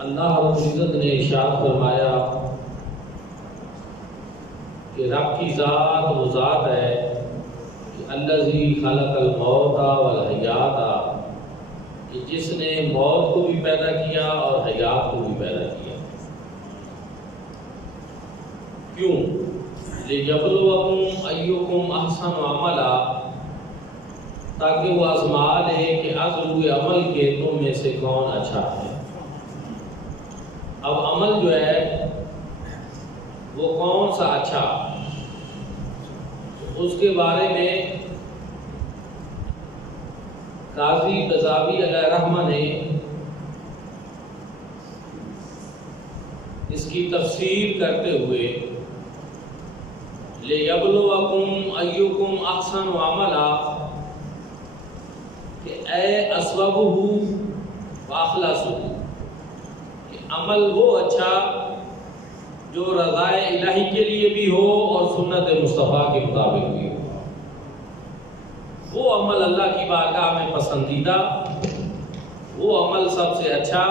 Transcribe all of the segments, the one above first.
اللہ رب العزت نے ارشاد فرمایا کہ رب کی ذات وہ ذات ہے کہ الذی خلق الموت والحیات، کہ جس نے موت کو بھی پیدا کیا اور حیات کو بھی پیدا کیا۔ کیوں؟ لِیَبْلُوَکُمْ أَیُّکُمْ أَحْسَنُ عَمَلًا، تاکہ وہ آزما لے کہ از روئے عمل کے تم میں سے کون اچھا ہے۔ اب عمل جو ہے وہ کون سا اچھا، اس کے بارے میں قاضی قذافی علیہ رحمہ نے اس کی تفسیر کرتے ہوئے لِیَبْلُوَکُمْ أَیُّکُمْ أَحْسَنُ عَمَلًا، کہ اے اصوبہ واخلصہ، کہ عمل وہ اچھا جو رضائے الہی کے لیے بھی ہو اور سنت مصطفیٰ کے مطابق بھی ہو۔ وہ عمل اللہ کی بارگاہ میں پسندیدہ، وہ عمل سب سے اچھا،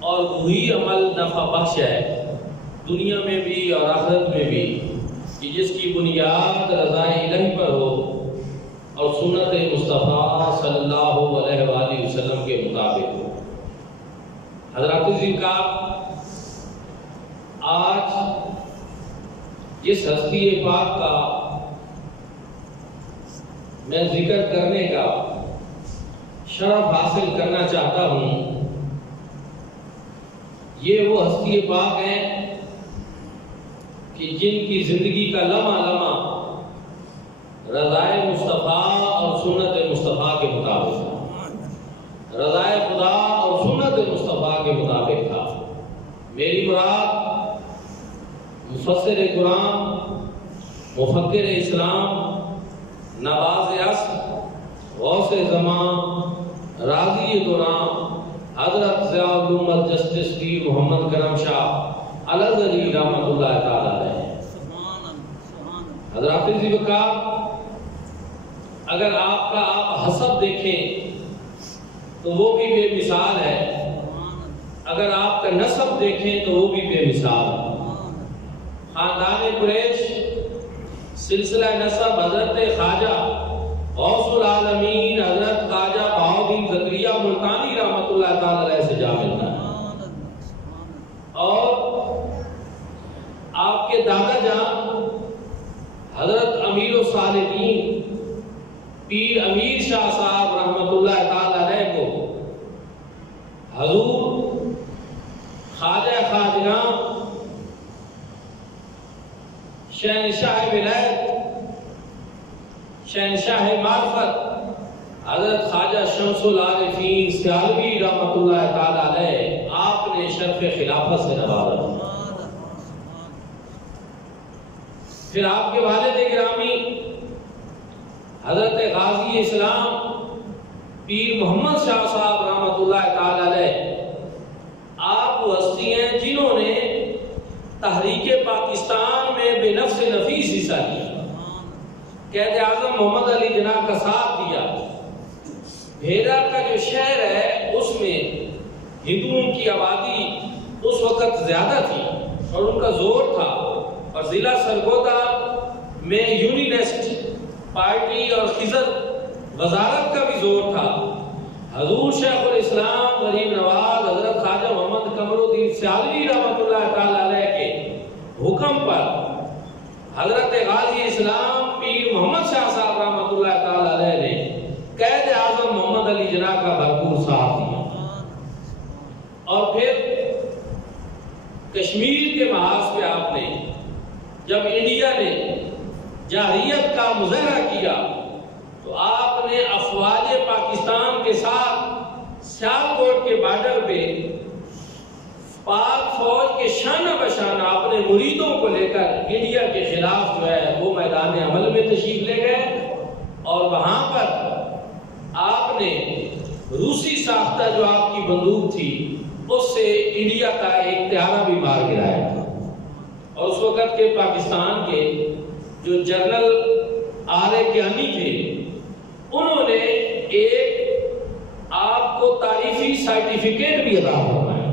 اور وہی عمل نفع بخش ہے دنیا میں بھی اور آخرت میں بھی، کہ جس کی بنیاد رضائے الہی پر ہو اور سنت مصطفیٰ صلی اللہ علیہ وآلہ وسلم کے مطابق ہو۔ حضرات عزیز کا آج جس ہستی پاک کا میں ذکر کرنے کا شرف حاصل کرنا چاہتا ہوں، یہ وہ ہستی پاک ہیں کہ جن کی زندگی کا لمحہ لمحہ رضائے مصطفیٰ اور سنت مصطفیٰ کے مطابق تھا، رضائے خدا اور سنت مصطفیٰ کے مطابق تھا۔ میری مراد مفسر قرآن، مفکر اسلام، نواز عصر، غوث زمان، راضی دوران حضرت ضیاء الامت جسٹس پیر محمد کرم شاہ الازہری رحمۃ اللہ تعالی علیہ۔ حضرات عزیز کا اگر آپ کا حسب دیکھیں تو وہ بھی بے مثال ہے، اگر آپ کا نسب دیکھیں تو وہ بھی بے مثال ہے۔ خاندان قریش سلسلہ نسب حضرت خواجہ غوث العالمین حضرت خواجہ بہاؤالدین زکریا ملتانی رحمۃ اللہ تعالی علیہ سے جا ملتا ہے، اور آپ کے دادا جان حضرت امیر الصالحین پیر امیر شاہ صاحب رحمۃ اللہ تعالی علیہ کو حضور خواجہ خواجگاں شہنشاہ ولایت شہنشاہ معرفت حضرت خواجہ شمس العارفین سیالوی رحمۃ اللہ تعالی علیہ آپ نے شرف خلافت سے نوازا۔ پھر آپ کے والد گرامی حضرت غازی اسلام پیر محمد شاہ صاحب رحمۃ اللہ تعالی علیہ، آپ وہ ہستی ہیں جنہوں نے تحریک پاکستان میں بے نفس نفیس حصہ لیا، قائد اعظم محمد علی جناح کا ساتھ دیا۔ بھیرا کا جو شہر ہے اس میں ہندوؤں کی آبادی اس وقت زیادہ تھی اور ان کا زور تھا، اور ضلع سرگودا میں یونینسٹ پارٹی اور خزر وزارت کا بھی زور تھا۔ حضور شیخ الاسلام غریب نواز حضرت خواجہ محمد قمر الدین سیالوی رحمۃ اللہ تعالی علیہ کے حکم پر حضرت غازی اسلام پیر محمد شاہ صاحب رحمۃ اللہ تعالی علیہ نے قائد اعظم محمد علی جناح کا بھرپور ساتھ دیا، اور پھر کشمیر کے محاذ پہ آپ نے جب انڈیا نے جارحیت کا مظاہرہ کیا تو آپ نے افواج پاکستان کے ساتھ سیالکوٹ کے بارڈر پہ پاک فوج کے شانہ بشانہ اپنے مریدوں کو لے کر انڈیا کے خلاف جو ہے وہ میدان عمل میں تشریف لے گئے، اور وہاں پر آپ نے روسی ساختہ جو آپ کی بندوق تھی اس سے انڈیا کا ایک طیارہ بھی مار گرایا تھا، اور اس وقت کے پاکستان کے جو جنرل آر کیانی تھے انہوں نے ایک آپ کو تعریفی سرٹیفکیٹ بھی عطا فرمایا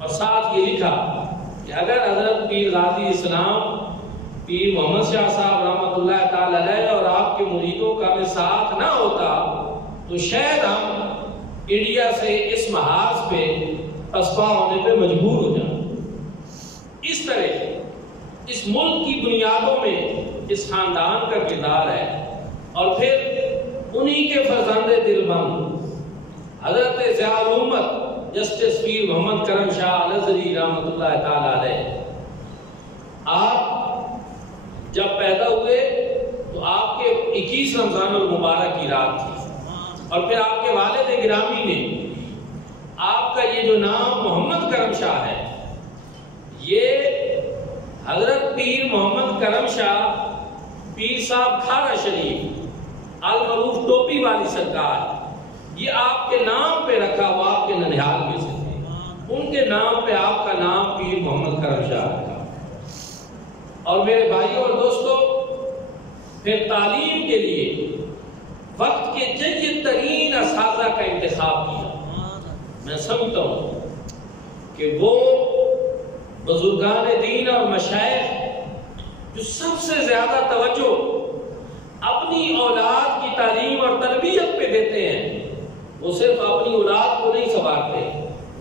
اور ساتھ یہ لکھا کہ اگر حضرت پیر غازی اسلام پیر محمد شاہ صاحب رحمۃ اللہ تعالی علیہ اور آپ کے مریدوں کا میں ساتھ نہ ہوتا تو شاید ہم انڈیا سے اس محاذ پہ پسپا ہونے پہ مجبور ہو جائیں۔ اس طرح اس ملک کی بنیادوں میں اس خاندان کا کردار ہے، اور پھر انہی کے فرزند دلبند حضرت ضیاء الامت جسٹس پیر محمد کرم شاہ الازہری رحمۃ اللہ تعالی علیہ، آپ جب پیدا ہوئے تو آپ کے 21 رمضان المبارک کی رات تھی، اور پھر آپ کے والد گرامی نے آپ کا یہ جو نام محمد کرم شاہ ہے، یہ حضرت پیر محمد کرم شاہ پیر صاحب کھارا شریف المعروف ٹوپی والی سرکار، یہ آپ کے نام پہ رکھا ہوا، آپ کے ننھیال میں سے تھے، ان کے نام پہ آپ کا نام پیر محمد کرم شاہ رکھا۔ اور میرے بھائیوں اور دوستوں، پھر تعلیم کے لیے وقت کے جید ترین اساتذہ کا انتخاب کیا۔ میں سمجھتا ہوں کہ وہ بزرگان دین اور مشائخ جو سب سے زیادہ توجہ اپنی اولاد کی تعلیم اور تربیت پہ دیتے ہیں، وہ صرف اپنی اولاد کو نہیں سنوارتے،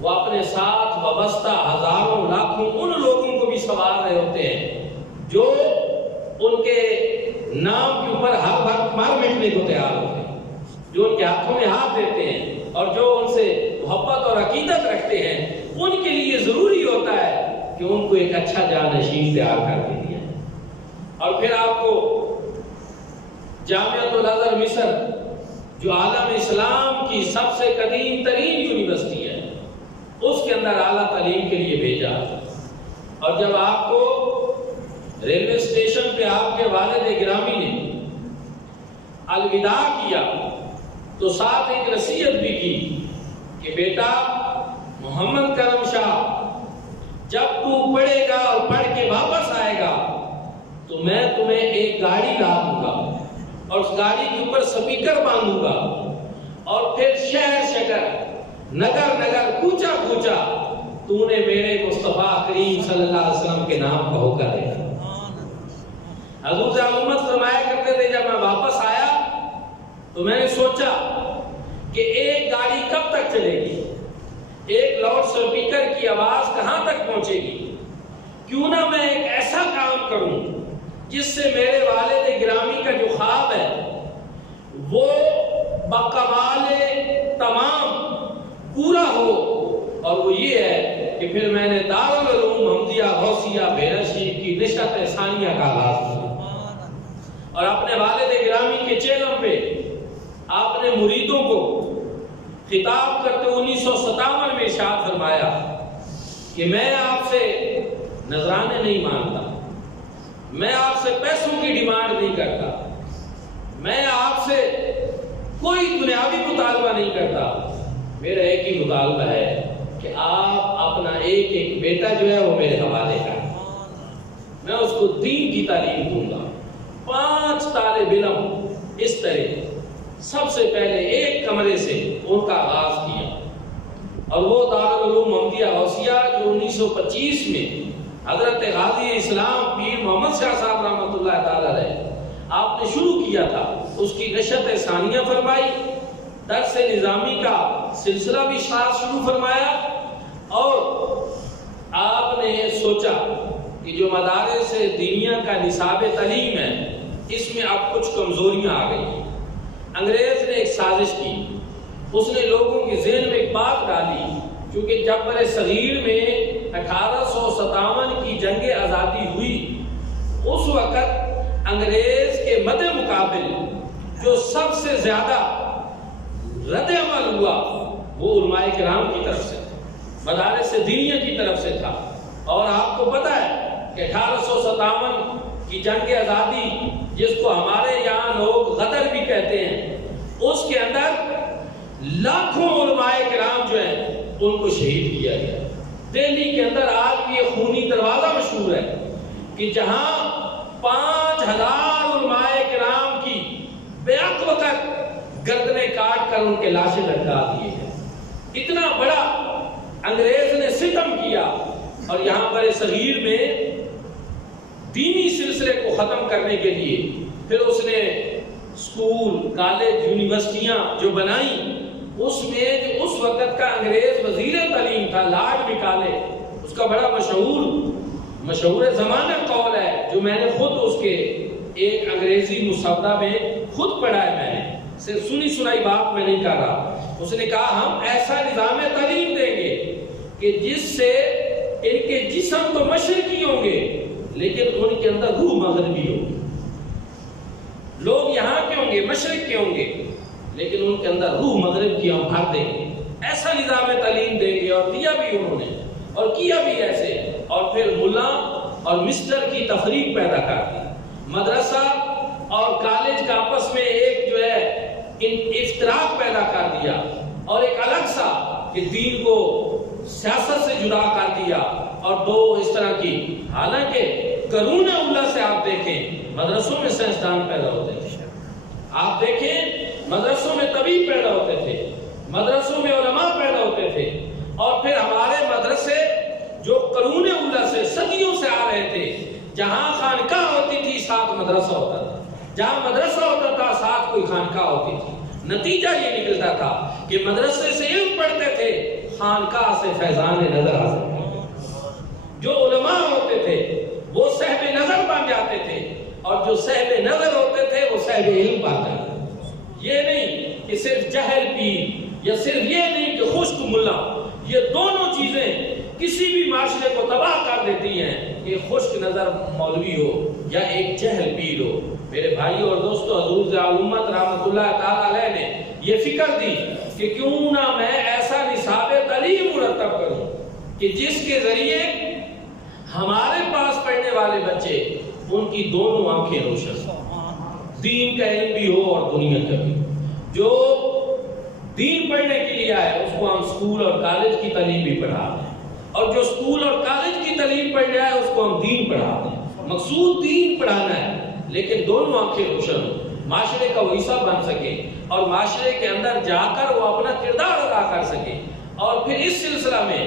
وہ اپنے ساتھ وابستہ ہزاروں لاکھوں ان لوگوں کو بھی سنوار رہے ہوتے ہیں جو ان کے نام کے اوپر ہر وقت مار مٹنے کو تیار ہوتے ہیں، جو ان کے ہاتھوں میں ہاتھ دیتے ہیں اور جو ان سے محبت اور عقیدت رکھتے ہیں، ان کے لیے ضروری ہوتا ہے کہ ان کو ایک اچھا جانشین تیار کر کے دیا۔ اور پھر آپ کو جامعۃ الازہر مصر جو عالم اسلام کی سب سے قدیم ترین یونیورسٹی ہے، اس کے اندر اعلیٰ تعلیم کے لیے بھیجا، اور جب آپ کو ریلوے اسٹیشن پہ آپ کے والد گرامی نے الوداع کیا تو ساتھ ایک نصیحت بھی کی کہ بیٹا محمد کرم شاہ، جب تو پڑھے گا اور پڑھ کے واپس آئے گا تو میں تمہیں ایک گاڑی لا دوں گا اور اس گاڑی کے اوپر سپیکر باندھوں گا، اور پھر شہر شہر نگر نگر کوچا کوچا تو نے میرے مصطفیٰ کریم صلی اللہ علیہ وسلم کے نام کا ہوکا دے گا۔ حضور ضیاء الامت فرمایا کرتے تھے جب میں واپس آیا تو میں نے سوچا کہ ایک گاڑی کب تک چلے گی، ایک لاؤڈ سپیکر کی آواز کہاں تک پہنچے گی، کیوں نہ میں ایک ایسا کام کروں جس سے میرے والد گرامی کا جو خواب ہے وہ بکمال تمام پورا ہو، اور وہ یہ ہے کہ پھر میں نے دارالعلوم محمدیہ غوثیہ بیرٹ شریف کی نشست ثانیہ کا آغاز کیا، اور اپنے والد گرامی کے چہروں پہ آپ نے مریدوں کو خطاب کرتے 1957 میں ارشاد فرمایا کہ میں آپ سے نذرانے نہیں مانگتا، میں آپ سے پیسوں کی ڈیمانڈ نہیں کرتا، میں آپ سے کوئی دنیاوی مطالبہ نہیں کرتا، میرا ایک ہی مطالبہ ہے کہ آپ اپنا ایک ایک بیٹا جو ہے وہ میرے حوالے کریں، میں اس کو دین کی تعلیم دوں گا۔ 5 طالب علم اس طرح سب سے پہلے ایک کمرے سے ان کا آغاز کیا، اور وہ دارالعلوم محمدیہ غوثیہ جو 1925 میں حضرت غازی اسلام پیر محمد شاہ صاحب رحمۃ اللہ تعالی علیہ آپ نے شروع کیا تھا، اس کی نشست ثانیہ فرمائی، درس نظامی کا سلسلہ بھی شروع فرمایا، اور آپ نے سوچا کہ جو مدارس دینیا کا نصاب تعلیم ہے اس میں اب کچھ کمزوریاں آ گئی ہیں۔ انگریز نے ایک سازش کی، اس نے لوگوں کے ذہن میں ایک بات ڈالی، کیونکہ جب برِ صغیر میں 1857 کی جنگ آزادی ہوئی، اس وقت انگریز کے مد مقابل جو سب سے زیادہ رد عمل ہوا وہ علماء کرام کی طرف سے، مدارس دینیا کی طرف سے تھا، اور آپ کو پتہ ہے کہ 1857 کی جنگ آزادی جس کو ہمارے یہاں لوگ غدر بھی کہتے ہیں، اس کے اندر لاکھوں علماء کرام جو ہیں ان کو شہید کیا گیا۔ دہلی کے اندر آج بھی یہ خونی دروازہ مشہور ہے کہ جہاں 5000 علماء کرام کی بیک وقت گردنیں کاٹ کر ان کے لاشیں لٹکا دیے گئے۔ اتنا بڑا انگریز نے ستم کیا، اور یہاں بر صغیر میں دینی سلسلے کو ختم کرنے کے لیے پھر اس نے اسکول، کالج، یونیورسٹیاں جو بنائیں، اس میں جو اس وقت کا انگریز وزیر تعلیم تھا لارڈ مکالے، اس کا بڑا مشہور زمانہ قول ہے جو میں نے خود اس کے ایک انگریزی مسودہ میں خود پڑھا ہے، میں نے صرف سنی سنائی بات میں نہیں کر رہا۔ اس نے کہا ہم ایسا نظام تعلیم دیں گے کہ جس سے ان کے جسم تو مشرقی ہوں گے لیکن ان کے اندر روح مغربی ہوگی۔ لوگ یہاں کے ہوں گے، مشرق کے ہوں گے، لیکن ان کے اندر روح مغرب کی ہم بھر دیں گے، ایسا نظام تعلیم دیں گے، اور دیا بھی انہوں نے اور کیا بھی ایسے۔ اور پھر ملا اور مسٹر کی تفریق پیدا کر دی، مدرسہ اور کالج کا آپس میں ایک جو ہے افتراق پیدا کر دیا، اور ایک الگ سا کہ دین کو سیاست سے جدا کر دیا، اور دو اس طرح کی۔ حالانکہ قرون اولیٰ سے آپ دیکھیں مدرسوں میں سائنسدان پیدا ہوتے تھے، آپ دیکھیں مدرسوں میں طبیب پیدا ہوتے تھے، مدرسوں میں علماء پیدا ہوتے تھے، اور پھر ہمارے مدرسے جو قرون اولیٰ سے صدیوں سے آ رہے تھے، جہاں خانقاہ ہوتی تھی ساتھ مدرسہ ہوتا تھا، جہاں مدرسہ ہوتا تھا ساتھ کوئی خانقاہ ہوتی تھی۔ نتیجہ یہ نکلتا تھا کہ مدرسے سے علم پڑھتے تھے، خانقاہ سے فیضان نظر حاصل کرتے، جو علماء ہوتے تھے وہ صاحب نظر بن جاتے تھے، اور جو صاحب نظر ہوتے تھے وہ صاحب علم بن جاتے تھے۔ یہ نہیں کہ صرف جہل پیر، یا صرف یہ نہیں کہ خشک ملا، یہ دونوں چیزیں کسی بھی معاشرے کو تباہ کر دیتی ہیں، کہ خشک نظر مولوی ہو یا ایک جہل پیر ہو۔ میرے بھائیوں اور دوستو، حضور امت رحمت اللہ تعالی علیہ نے یہ فکر دی کہ کیوں نہ میں ایسا نصاب تعلیم مرتب کروں کہ جس کے ذریعے ہمارے پاس پڑھنے والے بچے ان کی دونوں آنکھیں روشن، دین کا علم بھی ہو اور دنیا کا بھی۔ جو دین پڑھنے کے لیے آئے اس کو ہم اسکول اور کالج کی تعلیم بھی پڑھا دیں، اور جو اسکول اور کالج کی تعلیم پڑھنے آئے اس کو ہم دین پڑھا دیں۔ مقصود دین پڑھانا ہے، لیکن دونوں آنکھیں روشن ہو، معاشرے کا وہ حصہ بن سکے، اور معاشرے کے اندر جا کر وہ اپنا کردار ادا کر سکے، اور پھر اس سلسلہ میں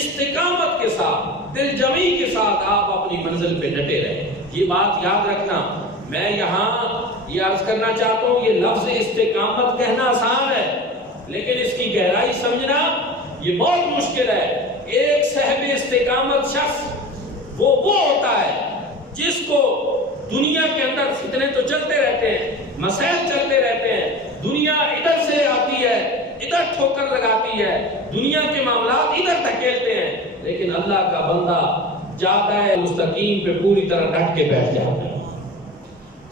استقامت کے ساتھ، دل جمعی کے ساتھ آپ اپنی منزل پہ ڈٹے رہیں۔ یہ بات یاد رکھنا، میں یہاں یہ عرض کرنا چاہتا ہوں، یہ لفظ استقامت کہنا آسان ہے، لیکن اس کی گہرائی سمجھنا یہ بہت مشکل ہے۔ ایک صاحب استقامت شخص وہ ہوتا ہے جس کو دنیا کے اندر فتنے تو چلتے رہتے ہیں، مسائل چلتے رہتے ہیں، دنیا ادھر سے آتی ہے، ادھر ٹھوکر لگاتی ہے، دنیا کے معاملات ادھر دھکیلتے ہیں، لیکن اللہ کا بندہ جاتا ہے مستقیم پہ پوری طرح ڈٹ کے بیٹھ جاتا ہے،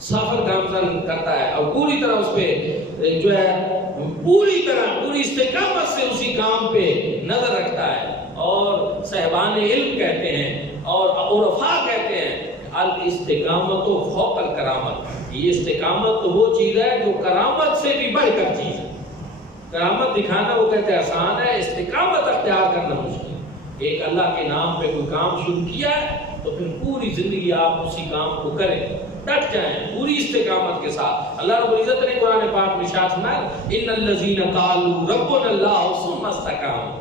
سفر گامزن کرتا ہے، اور پوری طرح اس پہ جو ہے پوری استقامت سے اسی کام پہ نظر رکھتا ہے۔ اور صاحبان علم کہتے ہیں اور عرفاء کہتے ہیں الاستقامت فوق الکرامت، یہ استقامت تو وہ چیز ہے جو کرامت سے بھی بڑھ کر چیز ہے۔ کرامت دکھانا وہ کہتے ہیں آسان ہے، استقامت اختیار کرنا مشکل ہے۔ ایک اللہ کے نام پہ کوئی کام شروع کیا ہے تو پھر پوری زندگی آپ اسی کام کو کریں، ڈٹ جائیں پوری استقامت کے ساتھ۔ اللہ رب العزت نے قرآن پاک میں ارشاد فرمایا ان الذین قالوا ربنا اللہ ثم استقاموا،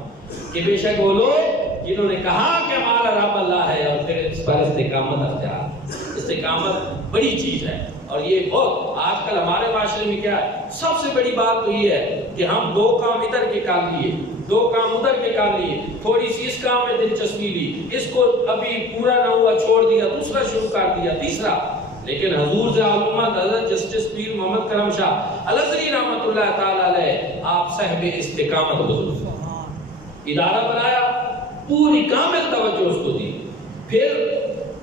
کہ بے شک وہ لوگ جنہوں نے کہا کہ ہمارا رب اللہ ہے اور پھر اس پر استقامت اختیار۔ استقامت بڑی چیز ہے، اور یہ بہت آج کل ہمارے معاشرے میں کیا ہے، سب سے بڑی بات تو یہ ہے کہ ہم دو کام ادھر کے کر لیے، دو کام ادھر کے کر لیے، تھوڑی سی اس کام میں دلچسپی لی، اس کو ابھی پورا نہ ہوا چھوڑ دیا، دوسرا شروع کر دیا، تیسرا۔ لیکن حضور امت حضرت جسٹس پیر محمد کرم شاہ الازہری رحمۃ اللہ تعالی علیہ، آپ صاحب استقامت بزرگ، ادارہ بنایا، پوری کامل توجہ اس کو دی، پھر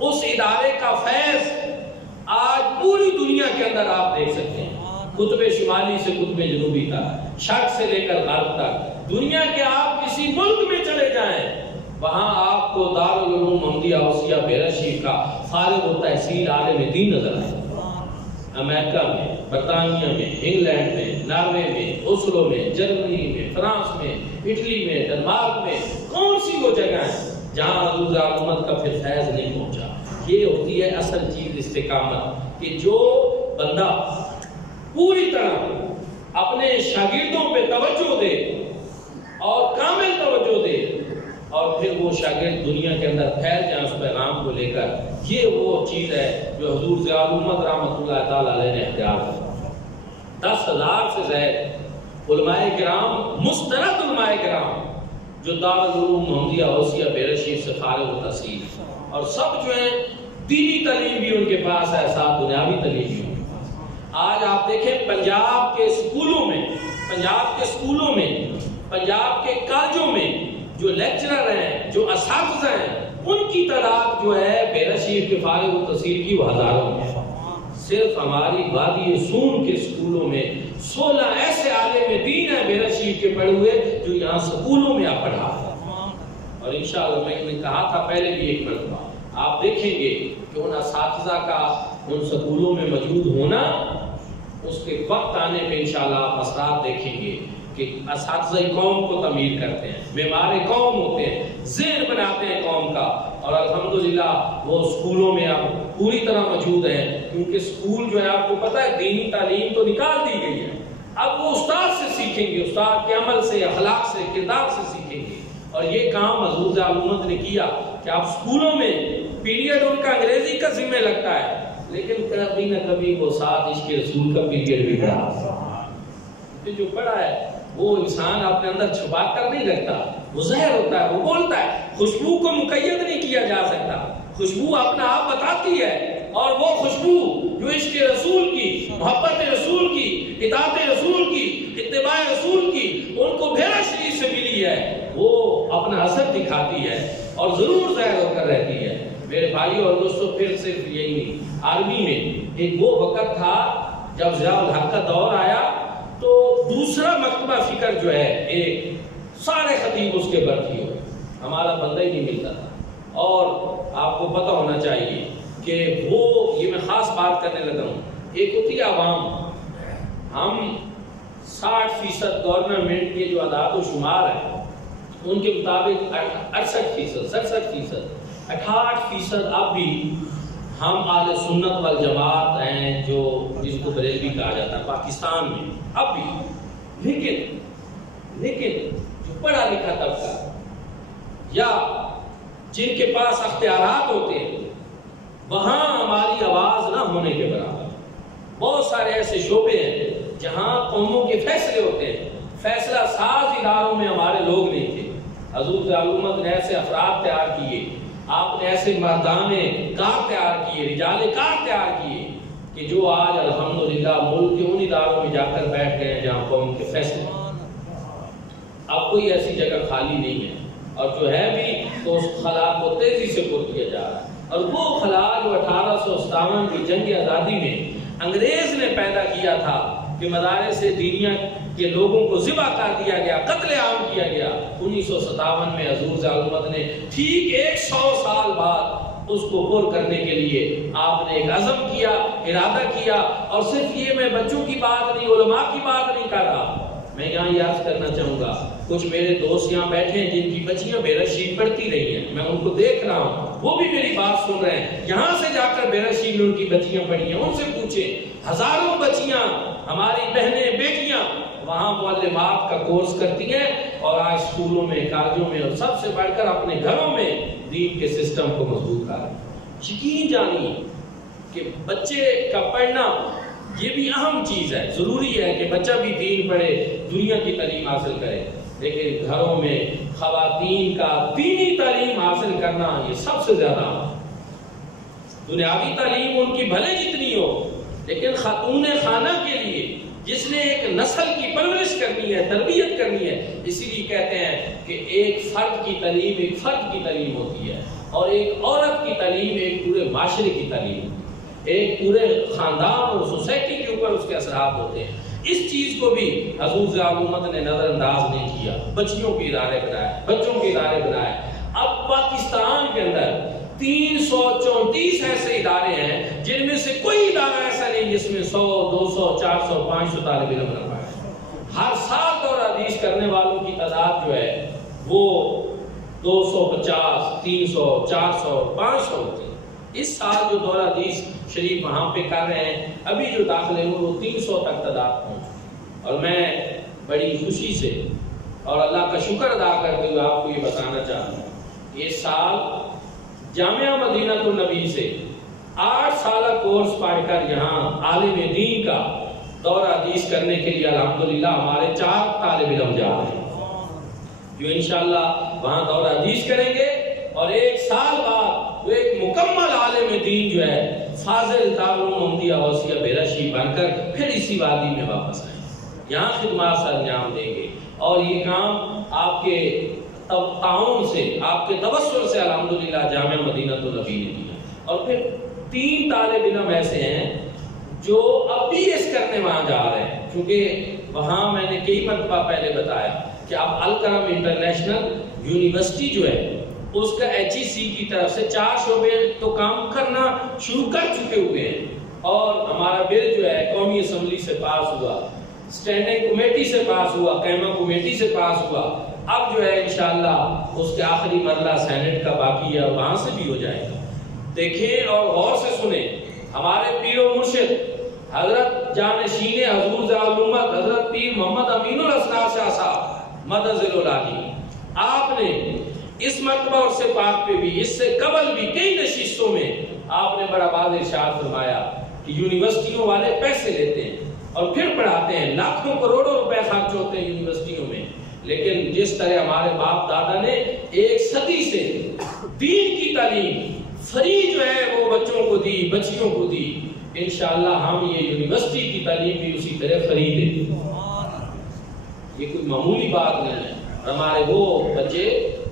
اس ادارے کا فیض آج پوری دنیا کے اندر آپ دیکھ سکتے ہیں، قطب شمالی سے قطب جنوبی تک، شرق سے لے کر غرب تک، دنیا کے آپ کسی ملک میں چلے جائیں وہاں آپ کو دارالعلوم محمدیہ اوسیہ بیرا شریف کا فارغ و تحصیل عالم دین نظر آئے۔ امریکہ میں، برطانیہ میں، انگلینڈ میں، ناروے میں، اوسلو میں، جرمنی میں، فرانس میں، اٹلی میں، ڈنمارک میں، کون سی وہ جگہ ہے جہاں حضور امت کا پھر فیض نہیں پہنچا؟ یہ ہوتی ہے اصل چیز استقامت، کہ جو بندہ پوری طرح اپنے شاگردوں پہ توجہ دے اور کامل توجہ دے اور پھر وہ شاگرد دنیا کے اندر پھیل جائیں اس پیغام کو لے کر. یہ وہ چیز ہے جو حضور ضیاء الامت رحمۃ اللہ تعالی علیہ نے اختیار کیا. 10,000 سے زائد علماء کرام، مستند علماء کرام جو دارالعلوم محمدیہ غوثیہ بیرٹ شریف سے فارغ التحصیل، اور سب جو ہیں دینی تعلیم بھی ان کے پاس ہے، ساتھ دنیاوی تعلیم بھی ان کے پاس. آج آپ دیکھیں پنجاب کے اسکولوں میں، پنجاب کے کالجوں میں جو لیکچرر ہیں، جو اساتذہ ہیں، ان کی تعداد جو ہے بیرٹ شریف کے فارغ التحصیل کی وہ ہزاروں میں. صرف ہماری وادی سون کے اسکولوں میں 16 ایسے عالم دین ہیں بیرٹ شریف کے پڑھے ہوئے جو یہاں اسکولوں میں آپ پڑھا. اور انشاءاللہ میں نے کہا تھا پہلے بھی ایک مرتبہ، آپ دیکھیں گے کہ ان اساتذہ کا ان اسکولوں میں موجود ہونا، اس کے وقت آنے پہ انشاءاللہ آپ اثرات دیکھیں گے کہ اساتذہ قوم کو تعمیر کرتے ہیں، معمار قوم ہوتے ہیں، ذہن بناتے ہیں قوم کا. اور الحمدللہ وہ اسکولوں میں اب پوری طرح موجود ہیں، کیونکہ اسکول جو ہے آپ کو پتہ ہے دینی تعلیم تو نکال دی گئی ہے. اب وہ استاد سے سیکھیں گے، استاد کے عمل سے، اخلاق سے، کردار سے سیکھیں گے. اور یہ کام حضور ضیاء الامت نے کیا کہ آپ اسکولوں میں پیریڈ ان کا انگریزی کا ذمہ لگتا ہے، لیکن کبھی نہ کبھی وہ ساتھ عشق رسول کا پیریڈ بھی پڑھا. جو پڑھا ہے وہ انسان اپنے اندر چھپا کر نہیں رکھتا، وہ ظاہر ہوتا ہے، وہ بولتا ہے. خوشبو کو مقید نہیں کیا جا سکتا، خوشبو اپنا آپ بتاتی ہے. اور وہ خوشبو جو عشق رسول کی، محبت رسول کی، اطاعت رسول کی، اتباع رسول کی ان کو بیرٹ شریف سے ملی ہے، وہ اپنا اثر دکھاتی ہے اور ضرور ظاہر ہو کر رہتی ہے. میرے بھائیوں اور دوستوں، پھر صرف یہی نہیں، آرمی میں ایک وہ وقت تھا جب ضیاء الحق کا دور آیا تو دوسرا مکتبہ فکر جو ہے ایک سارے خطیب اس کے برتی ہوئے، ہمارا بندہ ہی نہیں ملتا تھا. اور آپ کو پتہ ہونا چاہیے کہ وہ، یہ میں خاص بات کرنے لگا ہوں، ایک ہوتی ہے عوام. ہم 60% گورنمنٹ کے جو اعداد و شمار ہیں ان کے مطابق 68%، 67%، 68% اب بھی ہم اہل سنت والجماعت ہیں، جو جس کو بریلوی کہا جاتا ہے پاکستان میں اب بھی. لیکن جو پڑھا لکھا طبقہ یا جن کے پاس اختیارات ہوتے ہیں وہاں ہماری آواز نہ ہونے کے برابر. بہت سارے ایسے شعبے ہیں جہاں قوموں کے فیصلے ہوتے ہیں، فیصلہ ساز اداروں میں ہمارے لوگ نہیں تھے. حضور ضیاء الامت نے ایسے افراد تیار کیے، آپ نے ایسے مردان کار تیار کیے، رجال کار تیار کیے کہ جو آج الحمدللہ ملک کے ان اداروں میں جا کر بیٹھ گئے ہیں جہاں قوم کے فیصلے. اب کوئی ایسی جگہ خالی نہیں ہے، اور جو ہے بھی تو اس خلا کو تیزی سے پر کیا جا رہا ہے. اور وہ خلا جو 1857 کی جنگ آزادی میں انگریز نے پیدا کیا تھا کہ مدارس دینیہ کے لوگوں کو ذبح کر دیا گیا، قتل عام کیا گیا، 1957 میں حضور ضیاء الامت نے ٹھیک 100 سال بعد اس کو پر کرنے کے لیے آپ نے ایک عزم کیا، ارادہ کیا. اور صرف یہ میں بچوں کی بات نہیں، علماء کی بات نہیں کر رہا. میں یہاں یاد کرنا چاہوں گا، کچھ میرے دوست یہاں بیٹھے ہیں جن کی بچیاں بیرٹ شریف پڑھتی رہی ہیں، میں ان کو دیکھ رہا ہوں، وہ بھی میری بات سن رہے ہیں. یہاں سے جا کر بیرٹ شریف میں ان کی بچیاں پڑھی ہیں، ان سے پوچھیں. ہزاروں بچیاں، ہماری بہنیں، بیٹیاں وہاں معلمات کا کورس کرتی ہیں، اور آج اسکولوں میں، کالجوں میں، اور سب سے بڑھ کر اپنے گھروں میں دین کے سسٹم کو مضبوط کر رہے ہیں. یقین جانیے کہ بچے کا پڑھنا یہ بھی اہم چیز ہے. ضروری ہے کہ بچہ بھی دین پڑھے، دنیا کی تعلیم حاصل کرے، لیکن گھروں میں خواتین کا دینی تعلیم حاصل کرنا یہ سب سے زیادہ اہم. دنیاوی تعلیم ان کی بھلے جتنی ہو، لیکن خاتون خانہ کے لیے جس نے ایک نسل کی پرورش کرنی ہے، تربیت کرنی ہے، اسی لیے کہتے ہیں کہ ایک فرد کی تعلیم ایک فرد کی تعلیم ہوتی ہے، اور ایک عورت کی تعلیم ایک پورے معاشرے کی تعلیم ہوتی ہے، ایک پورے خاندان اور سوسائٹی کے اوپر اس کے اثرات ہوتے ہیں. اس چیز کو بھی حضور ضیاء الامت نے نظر انداز نہیں کیا. بچیوں کے ادارے بنائے، بچوں کے ادارے بنائے. اب پاکستان کے اندر 334 ایسے ادارے ہیں جن میں سے کوئی ادارہ ایسا نہیں جس میں 100، 200، 400، 500 طالب علم رکھا ہے. ہر سال دورہ حدیث کرنے والوں کی تعداد جو ہے وہ 250، 300، 400، 500 ہوتی ہے. اس سال جو دورہ حدیث شریف وہاں پہ کر رہے ہیں، ابھی جو داخلے ہوئے وہ 300 تک تعداد پہنچ. اور میں بڑی خوشی سے اور اللہ کا شکر ادا کرتے ہوئے آپ کو یہ بتانا چاہتا ہوں، اس سال جامعہ مدینۃ النبی سے 8 سالہ کورس پڑھ کر یہاں عالم دین کا دورہ حدیث کرنے کے لیے الحمدللہ ہمارے 4 طالب علم جا رہے ہیں جو انشاءاللہ وہاں دورہ حدیث کریں گے، اور 1 سال بعد وہ ایک مکمل عالم دین جو ہے فاضل دارالعلوم محمدیہ غوثیہ بیرشی بن کر پھر اسی وادی میں واپس آئیں، یہاں خدمات سر انجام دیں گے، اور یہ کام آپ کے تعاون سے، آپ کے توسل سے الحمدللہ جامعہ مدینۃ النبی نے کیا۔ اور پھر 3 طالب علم ایسے ہیں جو اب بھی اس کرنے وہاں جا رہے ہیں، کیونکہ وہاں میں نے کئی مرتبہ پہلے بتایا کہ اب الکرم انٹرنیشنل یونیورسٹی جو ہے اس کا HEC کی طرف سے 4 شعبے تو کام کرنا شروع کر چکے ہوئے ہیں، اور ہمارا بل جو ہے قومی اسمبلی سے پاس ہوا، اسٹینڈنگ کمیٹی سے پاس ہوا، قائمہ کمیٹی سے پاس ہوا، اب جو ہے انشاءاللہ اس کے آخری مرحلہ سینٹ کا باقی ہے، وہاں سے بھی ہو جائے گا۔ دیکھیں اور غور سے سنیں، ہمارے پیر و مرشد حضرت جانشین حضور ذوالامت حضرت پیر محمد امین الاسرار شاہ صاحب مدد العلی، آپ نے اس مرتبہ اور سے پاک پہ بھی، اس سے قبل بھی کئی نشستوں میں آپ نے بڑا واضح ارشاد فرمایا کہ یونیورسٹیوں والے پیسے لیتے ہیں اور پھر پڑھاتے ہیں، لاکھوں کروڑوں روپے خرچ ہوتے ہیں یونیورسٹیوں میں، لیکن جس طرح ہمارے باپ دادا نے 1 صدی سے دین کی تعلیم فری جو ہے وہ بچوں کو دی، بچیوں کو دی، انشاءاللہ ہم یہ یونیورسٹی کی تعلیم بھی اسی طرح فری دیں۔ یہ کوئی معمولی بات نہیں ہے۔ ہمارے وہ بچے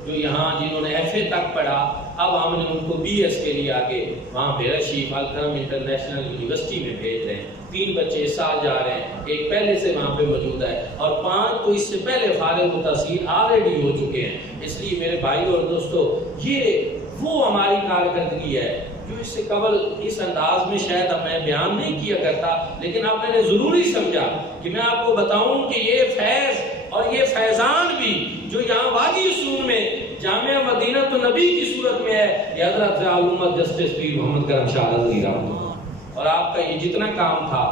جو یہاں جنہوں نے FA تک پڑھا، اب ہم نے ان کو BS کے لیے آگے وہاں بیرشی الکرم انٹرنیشنل یونیورسٹی میں بھیج رہے ہیں۔ 3 بچے اس سال جا رہے ہیں، ایک پہلے سے وہاں پہ موجود ہے، اور 5 تو اس سے پہلے فارغ التحصیل آلریڈی ہو چکے ہیں۔ اس لیے میرے بھائی اور دوستو، یہ وہ ہماری کارکردگی ہے جو اس سے قبل اس انداز میں شاید اب میں بیان نہیں کیا کرتا، لیکن اب میں نے ضروری سمجھا کہ میں آپ کو بتاؤں کہ یہ فیض اور یہ فیضان بھی جو یہاں وادی سون میں جامعہ مدینۃ النبی کی صورت میں ہے، یہ حضرت ذوالامت جسٹس پیر محمد کرم شاہ رضوی رحمۃ، اور آپ کا یہ جتنا کام تھا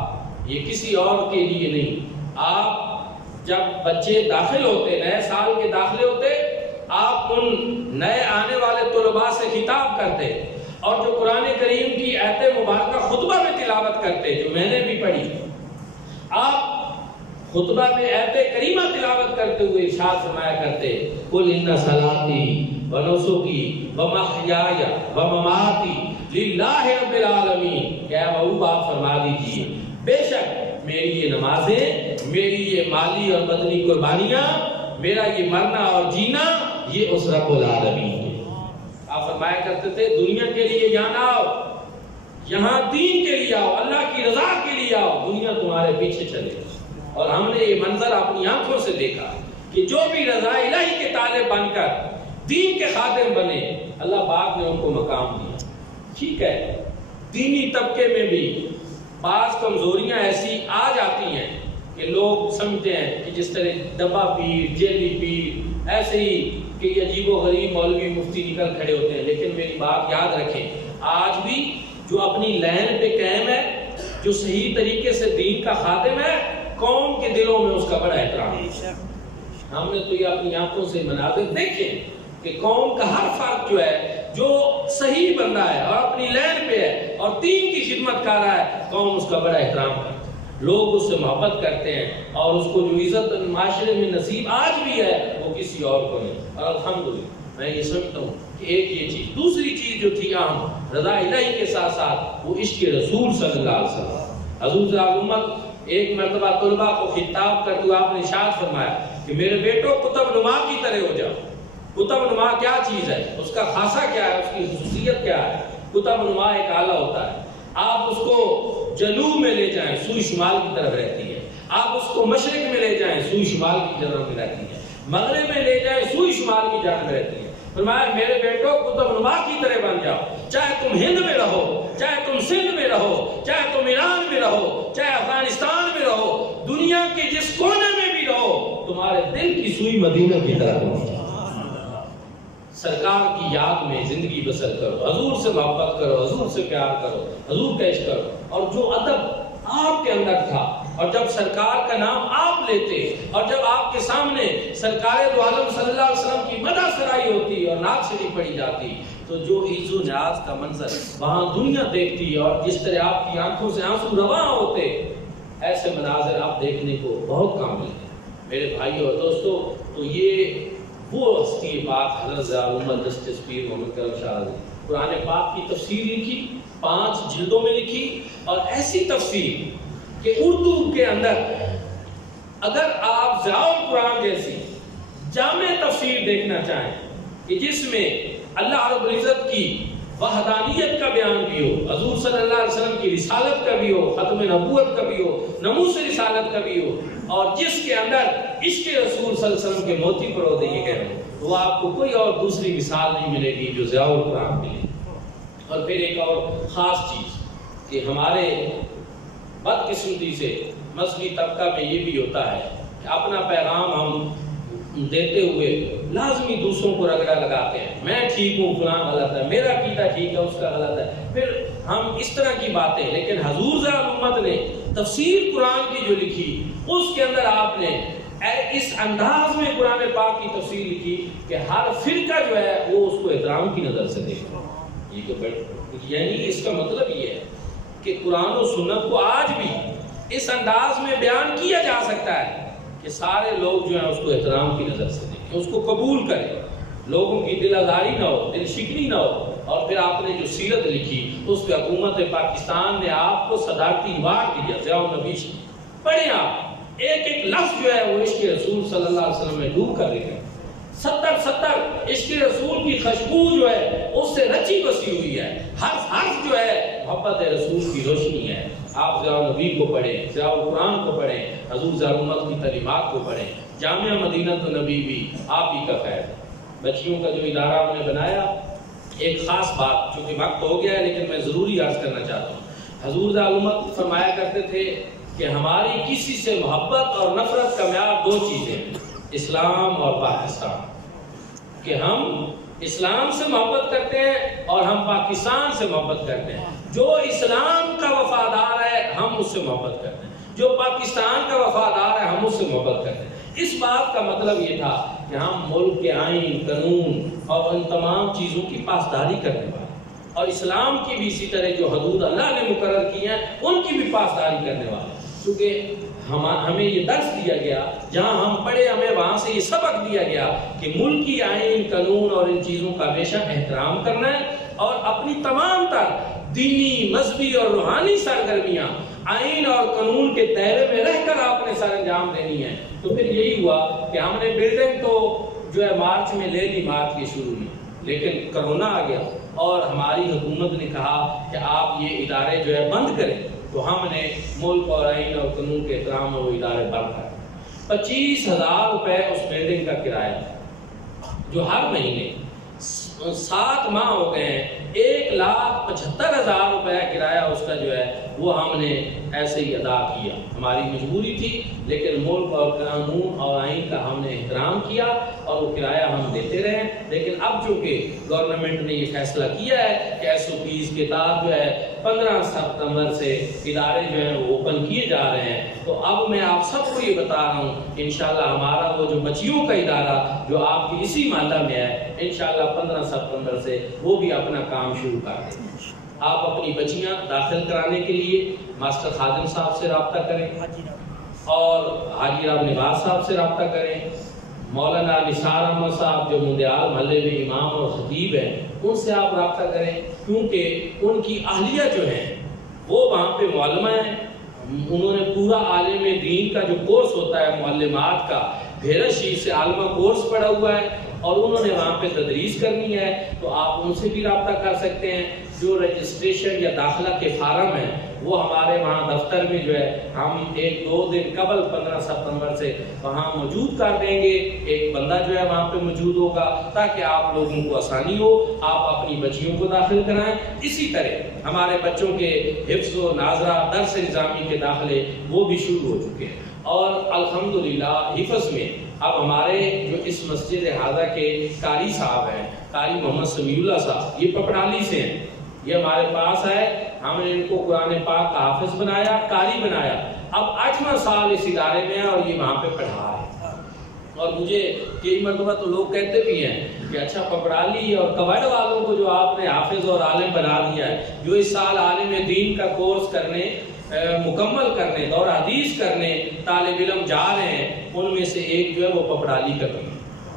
یہ کسی اور کے لیے نہیں۔ آپ جب بچے داخل ہوتے، نئے سال کے داخلے ہوتے، آپ ان نئے آنے والے طلباء سے خطاب کرتے، اور جو قرآن کریم کی آیت مبارکہ خطبہ میں تلاوت کرتے، جو میں نے بھی پڑھی، آپ خطبہ میں آیت کریمہ تلاوت کرتے ہوئے ارشاد فرمایا کرتے، قل ان صلاتی و نسکی و محیای و مماتی للہ رب العالمین، کہ محبوب آپ فرما دیجیے بے شک میری یہ نمازیں، میری یہ مالی اور بدنی قربانیاں، میرا یہ مرنا اور جینا، یہ اس رب العالمین ہے۔ آپ فرمایا کرتے تھے دنیا کے لیے یہاں آؤ، یہاں دین کے لیے آؤ، اللہ کی رضا کے لیے آؤ، دنیا تمہارے پیچھے چلے۔ اور ہم نے یہ منظر اپنی آنکھوں سے دیکھا کہ جو بھی رضا الہی کے طالب بن کر دین کے خادم بنے، اللہ پاک نے ان کو مقام دیا۔ ٹھیک ہے، دینی طبقے میں بھی بعض کمزوریاں ایسی آ جاتی ہیں کہ لوگ سمجھتے ہیں کہ جس طرح ڈبہ پیر، جیلی پیر، ایسے ہی کہ یہ عجیب و غریب مولوی مفتی نکل کھڑے ہوتے ہیں، لیکن میری بات یاد رکھیں، آج بھی جو اپنی لائن پہ قائم ہے، جو صحیح طریقے سے دین کا خادم ہے، قوم کے دلوں میں اس کا بڑا احترام ہے۔ ہم نے تو یہ اپنی آنکھوں سے مناظر دیکھے کہ قوم کا ہر فرد جو ہے، جو صحیح بندہ ہے اور اپنی لائن پہ ہے اور دین کی خدمت کر رہا ہے، قوم اس کا بڑا احترام کرتی ہے، لوگ اس سے محبت کرتے ہیں، اور اس کو جو عزت معاشرے میں نصیب آج بھی ہے وہ کسی اور کو نہیں۔ اور الحمدللہ میں یہ سمجھتا ہوں کہ ایک یہ چیز، دوسری چیز جو تھی عام رضا الہی کے ساتھ ساتھ وہ عشق رسول صلی اللہ علیہ وسلم۔ حضور ذوالامت ایک مرتبہ طلباء کو خطاب کرتے ہوئے آپ نے ارشاد فرمایا کہ میرے بیٹو قطب نما کی طرح ہو جاؤ۔ قطب نما کیا چیز ہے، اس کا خاصہ کیا ہے، اس کی خصوصیت کیا ہے؟ قطب نما ایک آلہ ہوتا ہے، آپ اس کو جنوب میں لے جائیں سوئی شمال کی طرف رہتی ہے، آپ اس کو مشرق میں لے جائیں سوئی شمال کی طرف میں رہتی ہے، مغرب میں لے جائیں سوئی شمال کی جانب رہتی ہے۔ فرمایا میرے بیٹو قطب نما کی طرح بن جاؤ، چاہے تم ہند میں رہو، چاہے تم سندھ میں رہو، چاہے تم ایران میں رہو، چاہے افغانستان میں رہو، دنیا کے جس کونے میں بھی رہو، تمہارے دل کی سوئی مدینہ کی طرف ہو۔ سرکار کی یاد میں زندگی بسر کرو، حضور سے محبت کرو، حضور سے پیار کرو، حضور کا عشق کرو، اور جو ادب آپ کے اندر تھا، اور جب سرکار کا نام آپ آپ لیتے اور جب آپ کے سامنے سرکار دو عالم صلی اللہ علیہ وسلم کی مدح سرائی ہوتی اور نعت شریف پڑھی جاتی تو جو عز و نیاز کا منظر وہاں دنیا دیکھتی اور جس طرح آپ کی آنکھوں سے آنسو رواں ہوتے، ایسے مناظر آپ دیکھنے کو بہت کم ملتے ہیں میرے بھائیوں اور دوستوں۔ تو یہ وہ ہستی پاک حضرت ضیاءالامت جسٹس پیر محمد کرم شاہ رضی قرآن پاک کی تفسیر لکھی، 5 جلدوں میں لکھی، اور ایسی تفسیر کہ اردو کے اندر اگر آپ ضیاء القرآن جیسی جامع تفسیر دیکھنا چاہیں کہ جس میں اللہ رب العزت کی وحدانیت کا بیان بھی ہو، حضور صلی اللہ علیہ وسلم کی رسالت کا بھی ہو، ختم نبوت کا بھی ہو، ناموس رسالت کا بھی ہو، اور جس کے اندر عشق رسول صلی اللہ علیہ وسلم کے موتی پرودے یہ کہہ رہے ہیں، وہ آپ کو کوئی اور دوسری مثال نہیں ملے گی جو ضیاء القرآن ملے۔ اور پھر ایک اور خاص چیز کہ ہمارے بدقسمتی سے مذہبی طبقہ میں یہ بھی ہوتا ہے کہ اپنا پیغام ہم دیتے ہوئے لازمی دوسروں کو رگڑا لگاتے ہیں، میں ٹھیک ہوں فلاں غلط ہے، میرا عقیدہ ٹھیک ہے اس کا غلط ہے، پھر ہم اس طرح کی باتیں۔ لیکن حضور ضیاءالامت نے تفسیر قرآن کی جو لکھی اس کے اندر آپ نے اس انداز میں قرآن پاک کی تفسیر لکھی کہ ہر فرقہ جو ہے وہ اس کو احترام کی نظر سے دیکھے۔ یعنی اس کا مطلب یہ ہے کہ قرآن و سنت کو آج بھی اس انداز میں بیان کیا جا سکتا ہے کہ سارے لوگ جو ہیں اس کو احترام کی نظر سے دیکھیں، اس کو قبول کریں، لوگوں کی دل آزاری نہ ہو، دل شکنی نہ ہو۔ اور پھر آپ نے جو سیرت لکھی اس پہ حکومت پاکستان نے آپ کو صدارتی ایوارڈ دیا، ضیاء النبی۔ پڑھیں آپ ایک ایک لفظ جو ہے وہ عشق رسول صلی اللہ علیہ وسلم میں ڈوب کر لکھا ہے، 70 عشق رسول کی خوشبو جو ہے اس سے رچی بسی ہوئی ہے، ہر حرف جو ہے محبت رسول کی روشنی ہے۔ آپ ضیاء النبی کو پڑھیں، ضیاء القرآن کو پڑھیں، حضور ضیاءالامت کی تعلیمات کو پڑھیں، جامعہ مدینہ النبی بھی آپ ہی کا خیر ہے۔ بچیوں کا جو ادارہ ہم نے بنایا، ایک خاص بات چونکہ وقت ہو گیا ہے لیکن میں ضروری عرض کرنا چاہتا ہوں، حضور ضیاءالامت فرمایا کرتے تھے کہ ہماری کسی سے محبت اور نفرت کا معیار 2 چیزیں ہیں، اسلام اور پاکستان، کہ ہم اسلام سے محبت کرتے ہیں اور ہم پاکستان سے محبت کرتے ہیں۔ جو اسلام کا وفادار ہے ہم اس سے محبت کرتے ہیں، جو پاکستان کا وفادار ہے ہم اس سے محبت کرتے ہیں۔ اس بات کا مطلب یہ تھا کہ ہم ملک کے آئین، قانون اور ان تمام چیزوں کی پاسداری کرنے والے، اور اسلام کی بھی اسی طرح جو حدود اللہ نے مقرر کی ہیں ان کی بھی پاسداری کرنے والے۔ کیونکہ ہمیں یہ درس دیا گیا، جہاں ہم پڑھے ہمیں وہاں سے یہ سبق دیا گیا کہ ملکی آئین، قانون اور ان چیزوں کا ہمیشہ احترام کرنا ہے، اور اپنی تمام تر دینی، مذہبی اور روحانی سرگرمیاں آئین اور قانون کے دائرے میں رہ کر آپ نے سر انجام دینی ہے۔ تو پھر یہی ہوا کہ ہم نے بلڈنگ تو جو ہے مارچ میں لے لی، مارچ کے شروع میں، لیکن کرونا آ گیا اور ہماری حکومت نے کہا کہ آپ یہ ادارے جو ہے بند کریں، تو ہم نے ملک اور آئین اور قانون کے احترام میں وہ ادارے بند کر 25,000 روپے اس بلڈنگ کا کرایہ جو ہر مہینے 7 ماہ ہو گئے ہیں، 1,75,000 روپے کرایہ اس کا جو ہے وہ ہم نے ایسے ہی ادا کیا۔ ہماری مجبوری تھی لیکن ملک اور قانون اور آئین کا ہم نے احترام کیا اور وہ کرایہ ہم دیتے رہے۔ لیکن اب چونکہ گورنمنٹ نے یہ فیصلہ کیا ہے کہ SOPs کے تحت جو ہے 15 ستمبر سے ادارے جو ہیں وہ اوپن کیے جا رہے ہیں، تو اب میں آپ سب کو یہ بتا رہا ہوں کہ انشاءاللہ ہمارا وہ جو بچیوں کا ادارہ جو آپ کی اسی محلہ میں ہے، انشاءاللہ 15 ستمبر سے وہ بھی اپنا کام شروع کر دیں۔ آپ اپنی بچیاں داخل کرانے کے لیے ماسٹر خادم صاحب سے رابطہ کریں اور حاجی رام نواز صاحب سے رابطہ کریں، مولانا نثار احمد صاحب جو مندیال محلے میں امام اور خطیب ہیں ان سے آپ رابطہ کریں، کیونکہ ان کی اہلیہ جو ہیں وہ وہاں پہ معلمہ ہیں، انہوں نے پورا عالم دین کا جو کورس ہوتا ہے معلمات کا بھیرت شریف سے عالمہ کورس پڑھا ہوا ہے اور انہوں نے وہاں پہ تدریس کرنی ہے، تو آپ ان سے بھی رابطہ کر سکتے ہیں۔ جو رجسٹریشن یا داخلہ کے فارم ہیں وہ ہمارے وہاں دفتر میں جو ہے ہم 1-2 دن قبل 15 ستمبر سے وہاں موجود کر دیں گے، ایک بندہ جو ہے وہاں پہ موجود ہوگا تاکہ آپ لوگوں کو آسانی ہو، آپ اپنی بچیوں کو داخل کرائیں۔ اسی طرح ہمارے بچوں کے حفظ و ناظرہ درس نظامی کے داخلے وہ بھی شروع ہو چکے ہیں، اور الحمدللہ حفظ میں اب ہمارے جو اس مسجد حاضہ کے قاری صاحب ہیں، قاری محمد سمیع اللہ صاحب، یہ پپڑالی سے ہیں، یہ ہمارے پاس آئے، ہم نے ان کو قرآن پاک کا حافظ بنایا، قاری بنایا، اب 8واں سال اس ادارے میں ہے اور یہ وہاں پہ پڑھا ہے. اور مجھے کئی مرتبہ تو لوگ کہتے بھی ہیں کہ اچھا پپڑالی اور کبڑ والوں کو جو آپ نے حافظ اور عالم بنا دیا ہے، جو اس سال عالم دین کا کورس کرنے مکمل کرنے دور حدیث کرنے طالب علم جا رہے ہیں، ان میں سے ایک جو ہے وہ پپڑالی کا بھی.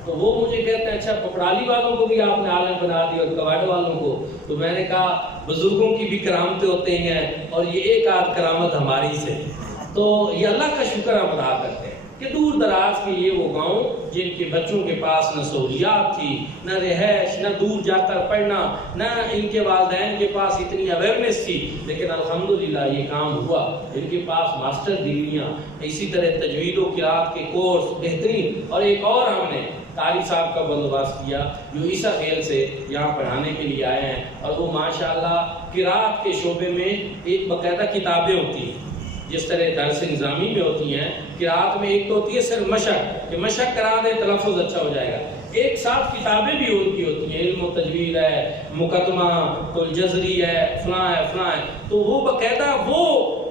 تو وہ مجھے کہتے ہیں اچھا پپڑالی والوں کو بھی آپ نے عالم بنا دیا اور کباڑ والوں کو. تو میں نے کہا بزرگوں کی بھی کرامتیں ہوتے ہیں اور یہ ایک آدھ کرامت ہماری سے. تو یہ اللہ کا شکر ہم ادا کرتے ہیں کہ دور دراز کے یہ وہ گاؤں جن کے بچوں کے پاس نہ سہولیات تھی، نہ رہائش، نہ دور جا کر پڑھنا، نہ ان کے والدین کے پاس اتنی اویئرنیس تھی، لیکن الحمدللہ یہ کام ہوا. ان کے پاس ماسٹر ڈگریاں، اسی طرح تجوید و قرات کے کورس بہترین. اور ایک اور ہم نے قاری صاحب کا بندوبست کیا جو عیسیٰ خیل سے یہاں پڑھانے کے لیے آئے ہیں، اور وہ ماشاءاللہ قرات کے شعبے میں ایک باقاعدہ کتابیں ہوتی ہیں جس طرح درس نظامی میں ہوتی ہیں. قرات میں ایک تو ہوتی ہے صرف مشق، کہ مشق کرا دے تلفظ اچھا ہو جائے گا. ایک ساتھ کتابیں بھی ان کی ہوتی ہیں، علم و تجوید ہے، مقدمہ، الجزری ہے، فلاں ہے فلاں ہے. تو وہ باقاعدہ وہ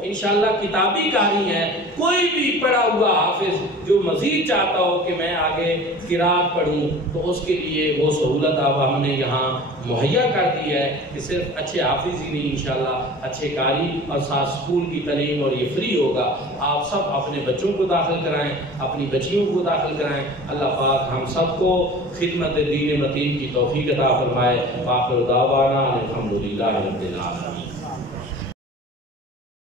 انشاءاللہ کتابی کاری ہیں. کوئی بھی پڑھا ہوا حافظ جو مزید چاہتا ہو کہ میں آگے قرات پڑھوں تو اس کے لیے وہ سہولت اب ہم نے یہاں مہیا کر دی ہے کہ صرف اچھے حافظ ہی نہیں انشاءاللہ اچھے قاری اور ساتھ اسکول کی تعلیم، اور یہ فری ہوگا. آپ سب اپنے بچوں کو داخل کرائیں، اپنی بچیوں کو داخل کرائیں. اللہ پاک ہم سب کو خدمت دین متین کی توفیق عطا فرمائے. وآخر دعوانا الحمدللہ رب العالمین.